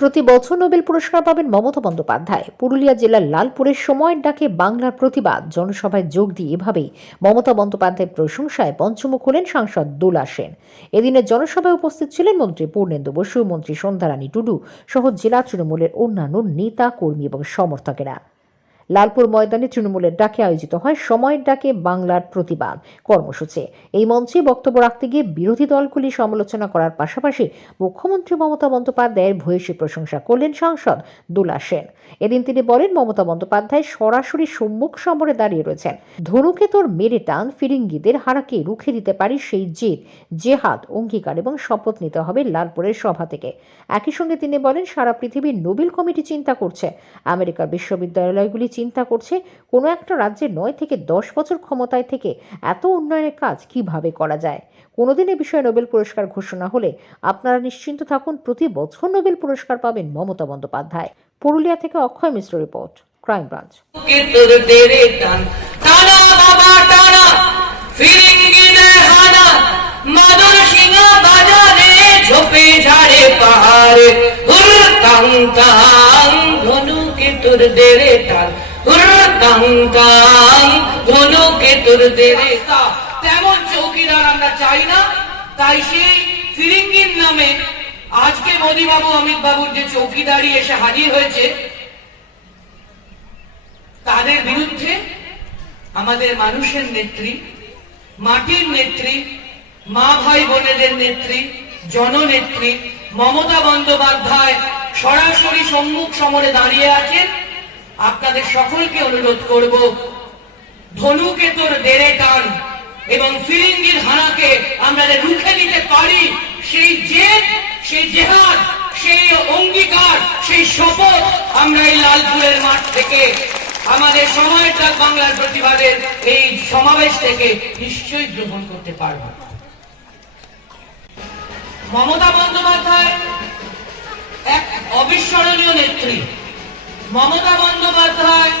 প্রতি বছর নোবেল পুরস্কার পাবেন মমতা বন্দ্যোপাধ্যায়। পুরুলিয়া জেলার লালপুরের সময়ের ডাকে বাংলার প্রতিবাদ। জনসভায় যোগ দিয়ে এভাবেই মমতা বন্দ্যোপাধ্যায়ের প্রশংসায় পঞ্চমুখ হলেন সাংসদ দোলা সেন। এদিনের জনসভায় উপস্থিত ছিলেন মন্ত্রী পূর্ণেন্দু বসু, মন্ত্রী সন্ধ্যারানী টুডু সহ জেলা তৃণমূলের অন্যান্য নেতা, কর্মী এবং সমর্থকেরা। লালপুর ময়দানে তৃণমূলের ডাকে আয়োজিত হয় সময়ের ডাকে বাংলার প্রতিবাদ কর্মসূচি। এই মঞ্চে বক্তব্য রাখতে গিয়ে বিরোধী দলগুলি সমালোচনা করার পাশাপাশি মুখ্যমন্ত্রী মমতা বন্দ্যোপাধ্যায়ের ভূয়সী প্রশংসা করলেন সাংসদ দুলা সেন। এদিন তিনি বলেন, মমতা বন্দ্যোপাধ্যায় সরাসরি সম্মুখ সমরে দাঁড়িয়ে রয়েছেন। ধনুকে তোর মেরে টান ফিরিঙ্গিদের হারাকে রুখে দিতে পারি সেই জেদ জেহাদ, অঙ্গীকার এবং শপথ নিতে হবে লালপুরের সভা থেকে। একই সঙ্গে তিনি বলেন, সারা পৃথিবীর নোবেল কমিটি চিন্তা করছে। আমেরিকার বিশ্ববিদ্যালয়গুলি চিন্তা করছে কোনো একটা রাজ্যে নয় থেকে দশ বছর ক্ষমতায় থেকে এত উন্নয়নের কাজ কীভাবে করা যায়? কোনোদিন এ বিষয়ে নোবেল পুরস্কার ঘোষণা হলে আপনারা নিশ্চিন্ত থাকুন, প্রতি বছর নোবেল পুরস্কার পাবেন মমতা বন্দ্যোপাধ্যায়। পুরুলিয়া থেকে Akshay Mishra report, crime branch. পাহাড়ে। ধনুকে তোর দেরে টান। তাদের বিরুদ্ধে আমাদের মানুষের নেত্রী, মাটির নেত্রী, মা ভাই বোনেদের নেত্রী, জননেত্রী মমতা বন্দ্যোপাধ্যায় সরাসরি সম্মুখ সমরে দাঁড়িয়ে আছেন। আপনাদের সকলকে অনুরোধ করব, ধনুকে তোর দেড়ে টান এবং ফিরিঙ্গির হানাকে আমরা রুখে নিতে পারি। সেই জেদ সেই জেহাদ, সেই অঙ্গীকার, সেই শপথ আমরা এই লালপুরের মাঠ থেকে, আমাদের সময়টা বাংলার প্রতিবাদের এই সমাবেশ থেকে নিশ্চয়ই গ্রহণ করতে পারব। মমতা বন্দ্যোপাধ্যায় এক অবিস্মরণীয় নেত্রী। মমতা বন্দ্যোপাধ্যায়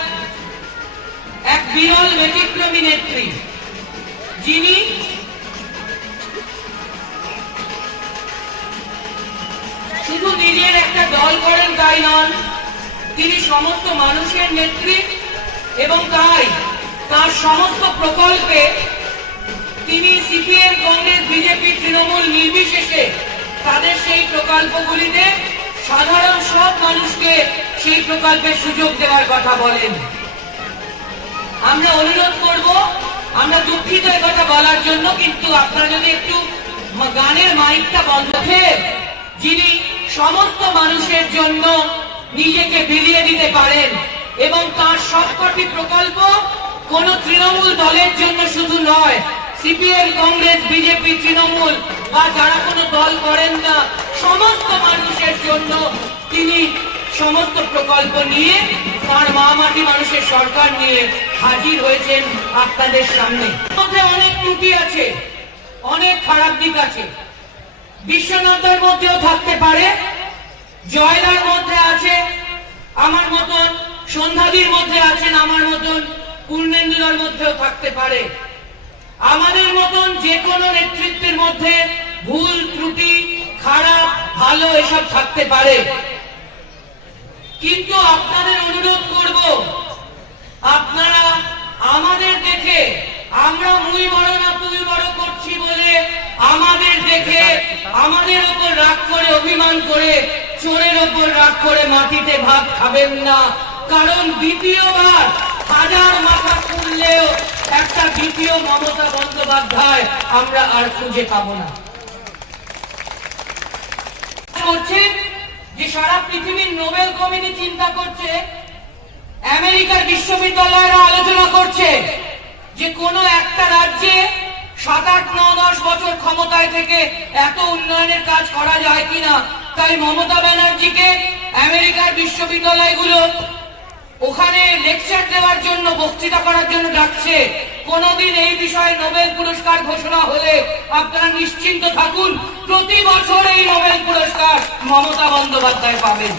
এক বিরল ব্যতিক্রমী নেত্রী। যিনি শুধু নিজের একটা দল করেন তাই নন, তিনি সমস্ত মানুষের নেত্রী এবং তাই তার সমস্ত প্রকল্পে তিনি সিপিএম, কংগ্রেস, বিজেপি, তৃণমূল নির্বিশেষে তাদের সেই প্রকল্পগুলিতে সাধারণ সব মানুষকে সেই প্রকল্পের সুযোগ দেওয়ার কথা বলেন। আমরা অনুরোধ করব, আমরা দুঃখিত কথা বলার জন্য, কিন্তু আপনারা যদি একটু গানের মাইকটা বন্ধ যিনি সমস্ত মানুষের জন্য নিজেকে বিলিয়ে দিতে পারেন এবং তার সবকটি প্রকল্প কোন তৃণমূল দলের জন্য শুধু নয় সিপিএম কংগ্রেস বিজেপি তৃণমূল, বা যারা কোনো দল করেন না, সমস্ত মানুষের জন্য তিনি সমস্ত প্রকল্প নিয়ে তার মা মাটি মানুষের সরকার নিয়ে হাজির হয়েছেন আপনাদের সামনে। মধ্যে অনেক ত্রুটি আছে, অনেক খারাপ দিক আছে। বিশ্বনাথের মধ্যেও থাকতে পারে জয়দার মধ্যে আছে, আমার মতন সন্ধ্যাদির মধ্যে আছেন, আমার মতন, পূর্ণেন্দুদার মধ্যেও থাকতে পারে। আমাদের মতন যে কোনো নেতৃত্বের মধ্যে ভুল, ত্রুটি, খারাপ, ভালো এসব থাকতে পারে। কিন্তু আপনাদের অনুরোধ করব, আপনারা আমাদের দেখে আমরা মুই বড় না তুই বড় করছি বলে আমাদের দেখে আমাদের ওপর রাগ করে অভিমান করে চোরের ওপর রাগ করে মাটিতে ভাত খাবেন না। কারণ দ্বিতীয়বার হাজার মাথা খুললেও একটা দ্বিতীয় মমতা বন্দ্যোপাধ্যায় আমরা আর খুঁজে পাবো না। যে সারা পৃথিবীর নোবেল কমিটি চিন্তা করছে, আমেরিকার বিশ্ববিদ্যালয়রা আলোচনা করছে যে কোন একটা রাজ্যে সাত আট ন দশ বছর ক্ষমতায় থেকে এত উন্নয়নের কাজ করা যায় কিনা। তাই মমতা ব্যানার্জিকে আমেরিকার বিশ্ববিদ্যালয়গুলো ওখানে লেকচার দেওয়ার জন্য, বক্তৃতা করার জন্য ডাকছে। কোনদিন এই বিষয়ে নোবেল পুরস্কার ঘোষণা হলে আপনারা নিশ্চিন্ত থাকুন, প্রতি বছর এই নোবেল পুরস্কার মমতা বন্দ্যোপাধ্যায় পাবেন।